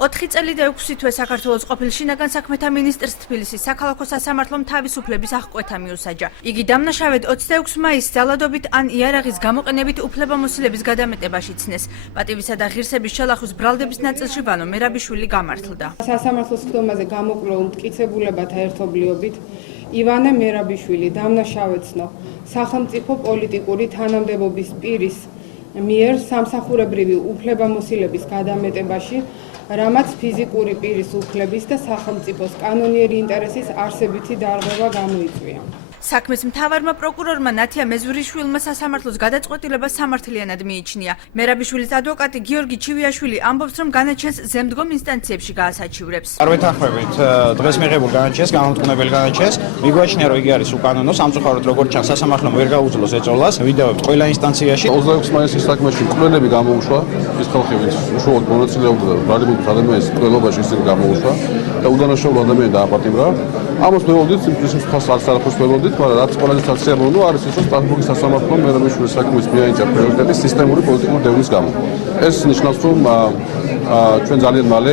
4 წელი და 6 თვე საქართველოს ყოფილ შინაგან საქმეთა მინისტრს თბილისის საქალაქო სასამართლომ თავისუფლების აღკვეთა მიუსაჯა. იგი დამნაშავედ 26 მაისს ძალადობით ან იარაღის გამოყენებით უფლებამოსილების გადამეტებაში ცნეს. პატივისა და ღირსების შელახვის ბრალდების ნაწილში ვანო მერაბიშვილი გამართლდა. სასამართლოს ხდომაზე გამოკვლეულ მტკიცებულებათა ერთობლიობით ივანე მერაბიშვილი დამნაშავეცნო სახელმწიფო პოლიტიკური თანამდებობის პირის მიერ სამსახურებრივი უფლებამოსილების გადამეტებაში, რამაც ფიზიკური პირის უფლების და სახელმწიფოს კანონიერი ინტერესის არსებითი დარღვევა გამოიწვია. საქმის მთავარმა პროკურორმა ნათია მეზვრიშვილმა სასამართლოს გადაწყვეტილება სამართლიანად მიიჩნია. მერაბიშვილის ადვოკატი გიორგი ჩივიაშვილი ამბობს, რომ განაჩენს ზემდგომ ინსტანციებში გაასაჩივრებს. არ ვეთანხმებით დღეს მიღებულ განაჩენს, განმტკუნებელ განაჩენს. მიგვაჩნია, რომ იგი არის უკანონო, სამწუხაროდ როგორც ჩანს, სასამართლომ ვერ გაუძლოს ეწოლას. ვიდეოებთ ყველა ინსტანციაში. 26 მაისის საქმეში მკვლელები გამოუშვა, ის ხალხი, ვინც უშუალოდ მონაწილეობდა ბრალდებით ადამიანის მკვლელობაში, ისინი გამოუშვა და უდანაშაულო ადამიანი დააპატიმრა. ამას მივოდით, სიმწრის ხალხს არაფერს მივოდით, მაგრამ რაც ყველაზე საცილო არის ის, რომ სტრასბურგის სასამართლომ მერაბიშვილის საქმის მიენიჭა პრიორიტეტი სისტემური პოლიტიკური დევნის გამო. ეს ნიშნავს, რომ ჩვენ ძალიან მალე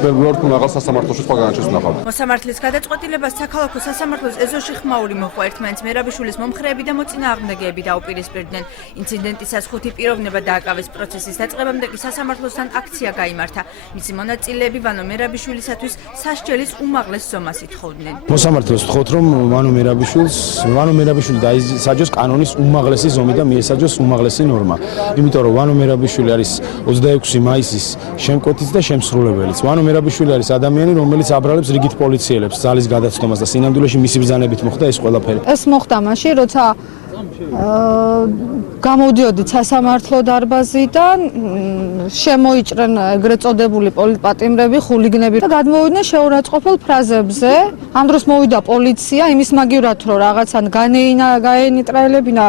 ვერთ მაღალ სასამართლოში სხვა განაჩენს ვნახავთ. მოსამართლის გადაწყვეტილებას საქალაქო სასამართლოს ეზოში ხმაური მოჰყვა. ერთმანეთს მერაბიშვილის მომხრეები და მოწინააღმდეგეები დაუპირისპირდნენ. ინციდენტისას 5 პიროვნება დააკავეს. პროცესის დაწყებამდე კი სასამართლოსთან აქცია გაიმართა. მისი მონაწილეები ვანო მერაბიშვილისათვის სასჯელის უმაღლეს ზომას ითხოვდნენ. მოსამართლოს ვთხოვთ, რომ ვანო მერაბიშვილი დაისაჯოს კანონის უმაღლესი ზომი და მიესაჯოს უმაღლესი ნორმა. იმიტომ რომ ვანო მერაბიშვილი არის 26 მაისის შემკვეთის და შემსრულებელიც. ვანო მერაბიშვილი არის ადამიანი, რომელიც აბრალებს რიგით პოლიციელებს ძალის გადაცდომას და სინამდვილეში მისი ბრძანებით მოხდა ეს ყველაფერი. ეს მოხდა მაშინ, როცა გამოდიოდით სასამართლო დარბაზიდან, შემოიჭრენ ეგრეთ წოდებული პოლიტპატიმრები, ხულიგნები და გადმოვიდნენ შეურაცხყოფელ ფრაზებზე. ამ დროს მოვიდა პოლიცია, იმის მაგივრად, რომ რაღაცა გაენიტრაელებინა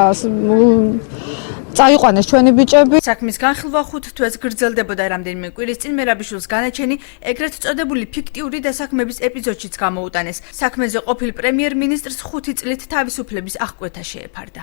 წაიყვანეს ჩვენი ბიჭები. საქმის განხილვა 5 თვეს გრძელდებოდა. რამდენიმე კვირის წინ მერაბიშვილს განაჩენი ეგრეთ წოდებული ფიქტიური დასაქმების ეპიზოდშიც გამოუტანეს. საქმეზე ყოფილ პრემიერ-მინისტრს 5 წლით თავისუფლების აღკვეთა შეეფარდა.